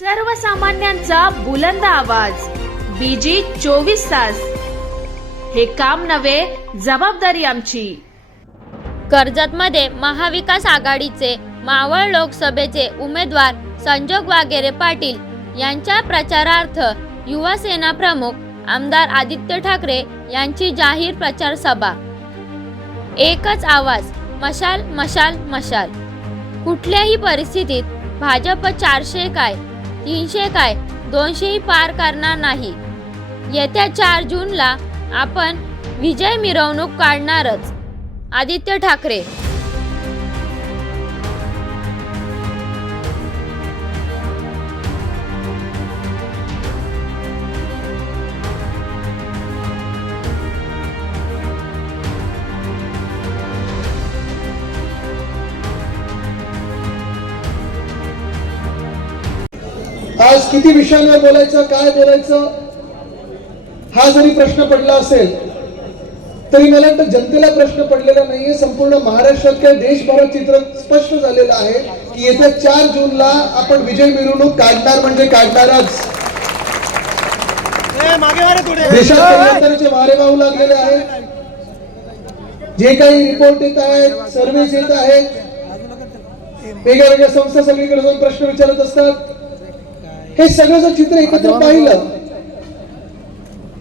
सर्वसामान्यांचा बुलंद आवाज. बीजी चोवीस तास. हे काम नव्हे जबाबदारी आमची. कर्जतमध्ये महाविकास आघाडीचे मावळ लोकसभेचे उमेदवार संजोग वागेरे पाटील यांच्या प्रचारार्थ युवा सेना प्रमुख आमदार आदित्य ठाकरे यांची जाहीर प्रचार सभा. एकच आवाज मशाल मशाल मशाल. कुठल्याही परिस्थितीत भाजप चारशे काय? तीनशे काय? दोनशेही पार करणार नाही. येत्या चार जूनला आपण विजय मिरवणूक काढणारच. आदित्य ठाकरे आज किती विषयांवर बोलायचं काय बोलायचं? हा जरी प्रश्न पडला असेल तरी मला वाटतं जनतेला प्रश्न पडलेला नाहीये. संपूर्ण महाराष्ट्रात काय देशभरात चित्र स्पष्ट झालेलं आहे की येत्या चार जूनला आपण विजय मिरवणूक काढणार म्हणजे काढणारच. देशात वारे वाहू लागलेले आहेत. जे काही रिपोर्ट येत आहेत सर्व्हिस येत आहेत वेगळ्या वेगळ्या संस्था सगळीकडे जाऊन प्रश्न विचारत असतात. हे सगळं जर चित्र एकत्र पाहिलं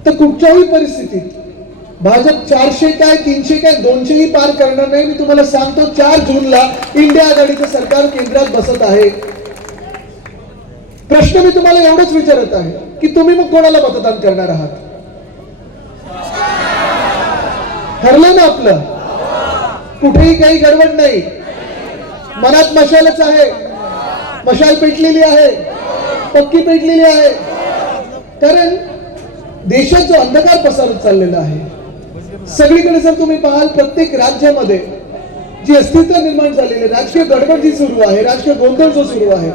तर कुठच्याही परिस्थितीत भाजप चारशे काय तीनशे काय दोनशेही पार करणार नाही. मी तुम्हाला सांगतो चार जूनला इंडिया आघाडीचं सरकार केंद्रात बसत आहे. प्रश्न मी तुम्हाला एवढंच विचारत आहे की तुम्ही मग कोणाला मतदान करणार आहात? ठरलं ना आपलं? कुठेही काही गडबड नाही. मनात मशालच आहे. मशाल पेटलेली आहे. पक्की पेटलेली आहे. कारण देशात जो अंधकार पसरत चाललेला आहे सगळीकडे जर तुम्ही पाहाल प्रत्येक राज्यामध्ये जी अस्तित्व निर्माण झालेली आहे, राजकीय गडबड जी सुरू आहे राजकीय गोंधळ जो सुरू आहे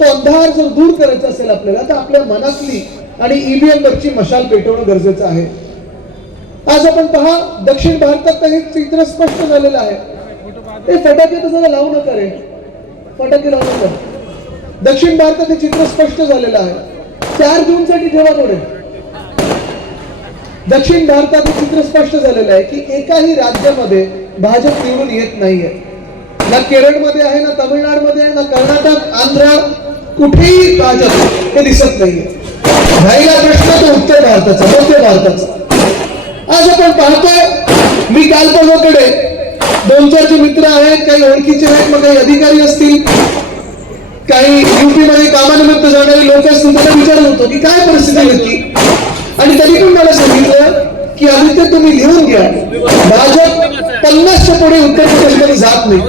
तो अंधार जर दूर करायचा असेल आपल्याला तर आपल्या मनातली आणि ईव्हीएम वरची मशाल पेटवणं गरजेचं आहे. आज आपण पहा दक्षिण भारतात हे चित्र स्पष्ट झालेलं आहे. हे फटाके तर जरा लावू नका रे. फटाके लावू नका. दक्षिण भारतात हे चित्र स्पष्ट झालेलं आहे. चार जून साठी ठेवा थोडे. दक्षिण भारतात चित्र स्पष्ट झालेलं आहे की एकाही राज्यामध्ये भाजप निवडून येत नाहीये. ना केरळमध्ये आहे ना तमिळनाडमध्ये आहे ना कर्नाटक आंध्र कुठेही भाजप हे दिसत नाहीये. राहिला प्रश्न तो उत्तर भारताचा मध्य भारताचा. आज आपण पाहतोय मी काल पण दोन चार जे मित्र आहेत काही ओळखीचे आहेत मग काही अधिकारी असतील. काही युपीमध्ये कामानिमित्त जाणारे लोक असतील त्यांना विचारत होतो की काय परिस्थिती नक्की आणि त्यांनी पण मला सांगितलं की आदित्य तुम्ही लिहून घ्या. भाजप पन्नासच्या पुढे उत्तर प्रदेशमध्ये जात नाही.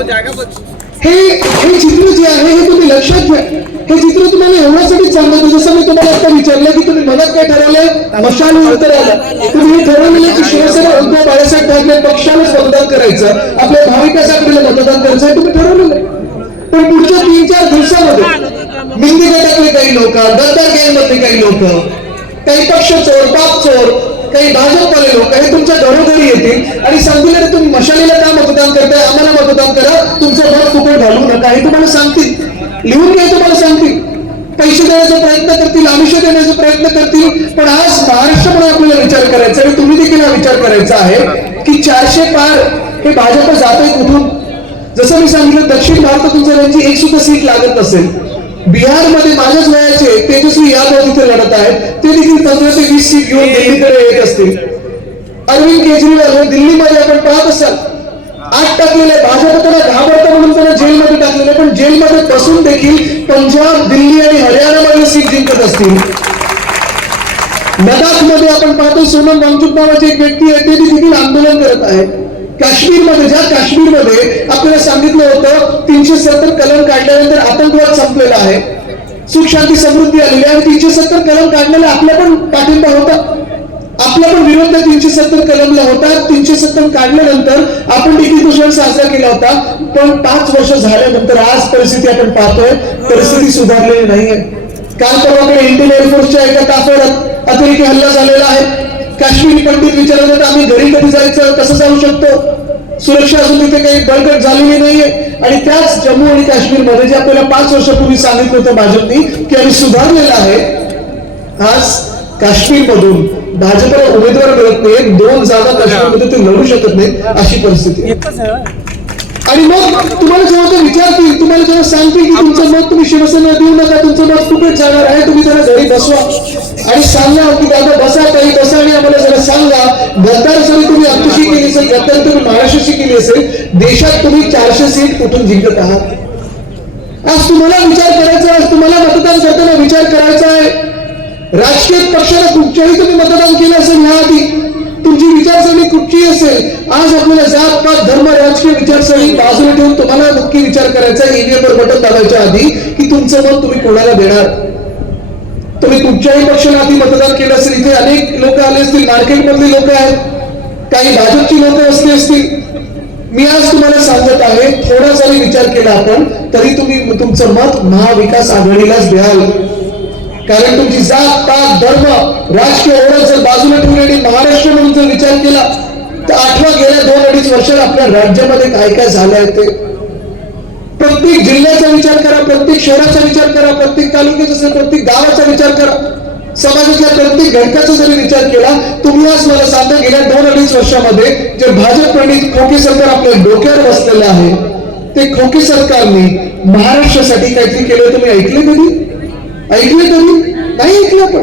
हे हे चित्र जे आहे हे तुम्ही लक्षात घ्या. हे चित्र तुम्हाला एवढ्यासाठी सांगतो जसं मी तुम्हाला आता विचारलं की तुम्ही मनात काय ठरवलंय? मशाल उत्तर आलं. तुम्ही हे ठरवलेलं की शिवसेना उद्धव बाळासाहेब ठाकरे पक्षालाच मतदान करायचं आपल्या भाविकासाठी मतदान करायचं हे तुम्ही ठरवलेलं आहे. पण पुढच्या तीन चार दिवसामध्ये मिंदी गटातले काही लोक गद्दार गँगमधले काही लोक काही पक्ष चोर पाप चोर काही भाजपवाले लोक हे तुमच्या घरोघरी येतील आणि सांगतील अरे तुम्ही मशालीला का मतदान करताय? आम्हाला मतदान करा. तुमचं मत कुठे घालू नका. हे तुम्हाला सांगतील. लिहून घ्या तुम्हाला सांगतील. पैसे देण्याचा प्रयत्न करतील आमिष देण्याचा प्रयत्न करतील. पण आज महाराष्ट्रामध्ये आपल्याला विचार करायचा आणि तुम्ही देखील हा विचार करायचा आहे की चारशे पार हे भाजप जाते कुठून? जसं मी सांगितलं दक्षिण भारतातून जर यांची एक सुद्धा सीट लागत नसेल बिहारमध्ये माझ्याच वयाचे तेजस्वी यादव तिथे लढत आहेत. ते देखील पंधरा ते वीस सीट घेऊन दिल्लीकडे येत असतील. अरविंद केजरीवाल हे दिल्लीमध्ये आपण पाहत असाल. आठ टाकलेले भाजप त्याला घाबरतं म्हणून त्याला जेलमध्ये टाकलेले पण जेलमध्ये बसून देखील पंजाब दिल्ली आणि हरियाणामध्ये सीट जिंकत असतील. लडाखमध्ये आपण पाहतो सोनम वांगचुक नावाची एक व्यक्ती आहे ते देखील आंदोलन करत आहे. काश्मीरमध्ये ज्या काश्मीरमध्ये आपल्याला सांगितलं होतं तीनशे सत्तर कलम काढल्यानंतर आतंकवाद संपलेला आहे. सुख शांती समृद्धी आलेली आहे. आणि तीनशे सत्तर कलम काढण्याला आपला पण पाठिंबा होता. आपला पण विरोध त्या तीनशे सत्तर कलमला होता. तीनशे सत्तर काढल्यानंतर आपण देखील तो साजरा केला होता. पण पाच वर्ष झाल्यानंतर आज परिस्थिती आपण पाहतोय. परिस्थिती सुधारलेली नाहीये. काल परवाकडे इंडियन एअरफोर्सच्या एका ताफ्यावर अतिरेकी हल्ला झालेला आहे. काश्मीरी पंडित विचारत होते आम्ही घरी कधी जायचं? कसं जाऊ शकतो? सुरक्षा अजून तिथे काही बळकट झालेली नाहीये. आणि त्याच जम्मू आणि काश्मीरमध्ये जे आपल्याला पाच वर्षापूर्वी सांगितलं होतं भाजपनी की आम्ही सुधारलेलं आहे आज काश्मीरमधून भाजपला उमेदवार मिळत नाही. दोन जागा काश्मीरमध्ये ते लढू शकत नाहीत अशी परिस्थिती. एकच आणि मग तुम्हाला जेव्हा ते विचारतील तुम्हाला जेव्हा सांगतील की तुमचं मत तुम्ही शिवसेना देऊ नका तुमचं मत कुठे जाणार आहे तुम्ही जरा घरी बसवा. आणि सांगा की दादा बसा काही बसा आणि आम्हाला जरा सांगा. गद्दार जरी तुम्ही आमच्याशी केली असेल गद्दार तुम्ही महाराष्ट्राशी केली असेल देशात तुम्ही चारशे सीट कुठून जिंकत आहात? आज तुम्हाला विचार करायचा आज तुम्हाला मतदान करताना विचार करायचा आहे. राजकीय पक्षाला कुठच्याही तुम्ही मतदान केलं असेल ह्या आधी आज आपल्याला जात पात धर्म राजकीय विचारसरणी बाजूला ठेवून तुम्हाला नक्की विचार करायचा ईव्हीएम वर बटन दाबायच्या आधी की तुमचं मत तुम्ही कोणाला देणार? तुम्ही कुठच्याही पक्षाला आधी मतदान केलं असेल इथे अनेक लोक आले असतील नारकेट मधली लोक आहेत काही भाजपची लोक असली असतील. मी आज तुम्हाला सांगत आहे थोडा जरी विचार केला आपण तरी तुम्ही तुमचं मत महाविकास आघाडीलाच द्याल. कारण तुमची जात पात धर्म राजकीय ओळख जर बाजूला ठेवली आणि महाराष्ट्र म्हणून जर विचार केला तर आठवा गेल्या दोन अडीच वर्षात आपल्या राज्यामध्ये काय काय झालं आहे ते? प्रत्येक जिल्ह्याचा विचार करा प्रत्येक शहराचा विचार करा प्रत्येक तालुक्याचा असेल प्रत्येक गावाचा विचार करा. समाजातल्या प्रत्येक घटकाचा जरी विचार केला तुम्ही आज मला सांगा गेल्या दोन अडीच वर्षामध्ये जे भाजप प्रणित खोके सरकार आपल्या डोक्यावर बसलेलं आहे ते खोके सरकारने महाराष्ट्रासाठी काहीतरी केलं तुम्ही ऐकले कधी ऐकले कधी नाही ऐकलं पण.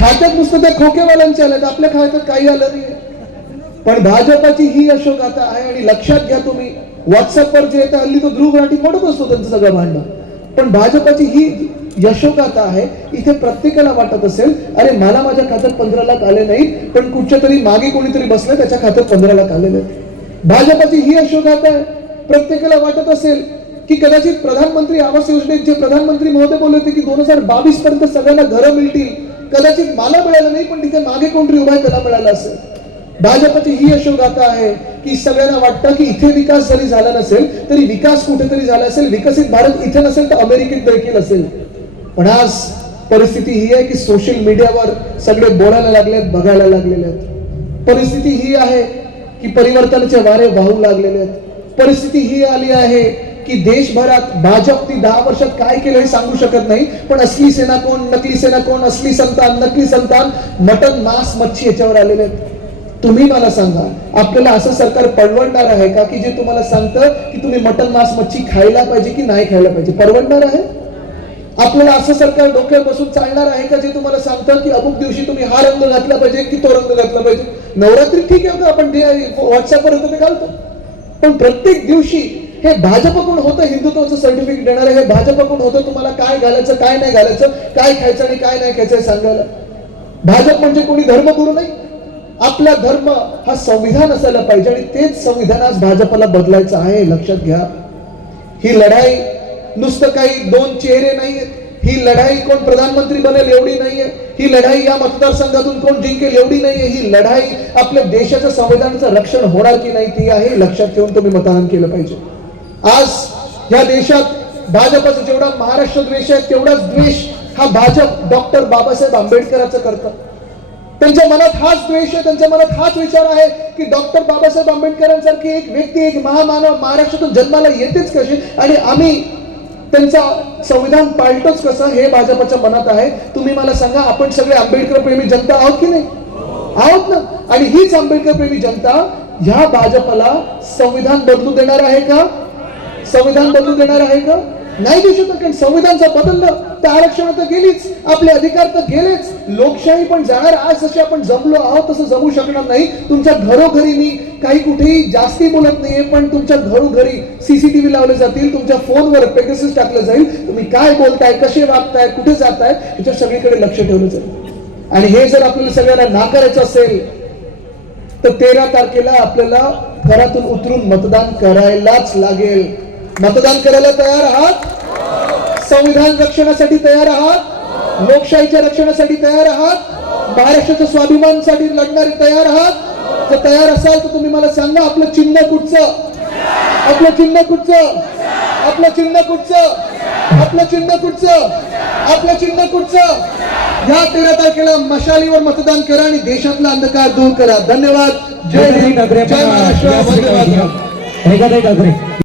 खात्यात नुसतं त्या खोकेवाल्यांच्या आल्या आपल्या खात्यात काही आलं नाही. पण भाजपाची ही यशोगाथा आहे आणि लक्षात घ्या तुम्ही व्हॉट्सअपवर जे येतं हल्ली तो ध्रुव राठी पडत असतो त्यांचं सगळं भांडण. पण भाजपाची ही यशोगाथा आहे इथे प्रत्येकाला वाटत असेल अरे मला माझ्या खात्यात पंधरा लाख आले नाही पण कुठच्या तरी मागे कोणीतरी बसलं त्याच्या खात्यात पंधरा लाख आलेले भाजपाची ही यशोगाथा आहे प्रत्येकाला वाटत असेल की कदाचित प्रधानमंत्री आवास योजनेत जे प्रधानमंत्री महोदय बोलले होते की दोन हजार बावीस पर्यंत सगळ्यांना घरं मिळतील कदाचित मला मिळालं नाही पण तिथे मागे कोणतरी उभा आहे त्याला मिळालं असेल. भाजपची ही यशोगाथा आहे की सगळ्यांना वाटतं की इथे विकास जरी झाला नसेल तरी विकास कुठेतरी झाला असेल विकसित भारत इथे नसेल तर अमेरिकेत देखील असेल. पण आज परिस्थिती ही आहे की सोशल मीडियावर सगळे बोलायला लागलेत बघायला लागलेले आहेत. परिस्थिती ही आहे की परिवर्तनाचे वारे वाहू लागलेले आहेत. परिस्थिती ही आली आहे की देशभरात भाजप ती दहा वर्षात काय केलं हे सांगू शकत नाही पण असली सेना कोण नकली सेना कोण असली संतान नकली संतान मटन मांस मच्छी याच्यावर आलेले आहेत. तुम्ही मला सांगा आपल्याला असं सरकार परवडणार आहे का की जे तुम्हाला सांगतं की तुम्ही मटन मांस मच्छी खायला पाहिजे की नाही खायला पाहिजे? परवडणार आहे? आपल्याला असं सरकार डोक्यात बसून चालणार आहे का जे तुम्हाला सांगतं की अमुक दिवशी तुम्ही हा रंग घातला पाहिजे की तो रंग घातला पाहिजे? नवरात्री ठीक आहे का? आपण व्हॉट्सअपवर होतं ते घालतो. पण प्रत्येक दिवशी हे भाजपकडून होतं हिंदुत्वाचं सर्टिफिकेट देणार हे भाजपकडून होतं तुम्हाला काय घालायचं काय नाही घालायचं काय खायचं आणि काय नाही खायचं हे सांगायला. भाजप म्हणजे कोणी धर्मगुरू नाही. आपला धर्म हा संविधान असायला पाहिजे आणि तेच संविधान आज भाजपला बदलायचं आहे लक्षात घ्या. ही लढाई नुसतं काही दोन चेहरे नाही ही लढाई कोण प्रधानमंत्री बनेल एवढी नाहीये. ही लढाई या मतदारसंघातून कोण जिंकेल एवढी नाहीये. ही लढाई आपल्या देशाच्या संविधानाचं रक्षण होणार की नाही ती आहे लक्षात ठेवून तुम्ही मतदान केलं पाहिजे. आज या देशात भाजपचा जेवढा महाराष्ट्र द्वेष आहे तेवढाच द्वेष हा भाजप डॉक्टर बाबासाहेब आंबेडकरांचं करतं. त्यांच्या मनात हाच द्वेष आहे त्यांच्या मनात हाच विचार आहे की डॉक्टर बाबासाहेब आंबेडकरांसारखी एक व्यक्ती एक महामानव महाराष्ट्रातून जन्माला येतेच कशी? आणि आम्ही त्यांचा संविधान पाळतोच कसं? हे भाजपच्या मनात आहे. तुम्ही मला सांगा आपण सगळे आंबेडकर प्रेमी जनता आहोत की नाही? आहोत ना? आणि हीच आंबेडकर प्रेमी जनता ह्या भाजपला संविधान बदलू देणार आहे का? संविधान बदलू देणार आहे का? नाही देऊ शकत कारण संविधान जर बदललं तर आरक्षण तर गेलीच आपले अधिकार तर गेलेच. लोकशाही पण जाणार आज जसे आपण जमलो आहोत तसं जमू शकणार नाही. तुमच्या घरोघरी मी काही कुठेही जास्ती बोलत नाहीये पण तुमच्या घरोघरी सीसीटीव्ही लावले जातील तुमच्या फोनवर पेगसिस टाकलं जाईल. तुम्ही काय बोलताय कसे वागताय कुठे जाताय याच्या सगळीकडे लक्ष ठेवलं जाईल. आणि हे जर आपल्याला सगळ्यांना नाकारायचं असेल तर तेरा तारखेला आपल्याला घरातून उतरून मतदान करायलाच लागेल. मतदान करायला तयार आहात? संविधान रक्षणासाठी तयार आहात? लोकशाहीच्या रक्षणासाठी तयार आहात? महाराष्ट्राच्या स्वाभिमानासाठी लढणारे तयार आहात? जर तयार असाल तर तुम्ही मला सांगा आपलं चिन्ह कुठचं? आपलं चिन्ह कुठचं? आपलं चिन्ह कुठचं? आपलं चिन्ह कुठचं? आपलं चिन्ह कुठचं? ह्या तेरा तारखेला मशालीवर मतदान करा आणि देशातला अंधकार दूर करा. धन्यवाद. जय रेखाताई हिंद. ठाकरे जय महाराष्ट्र.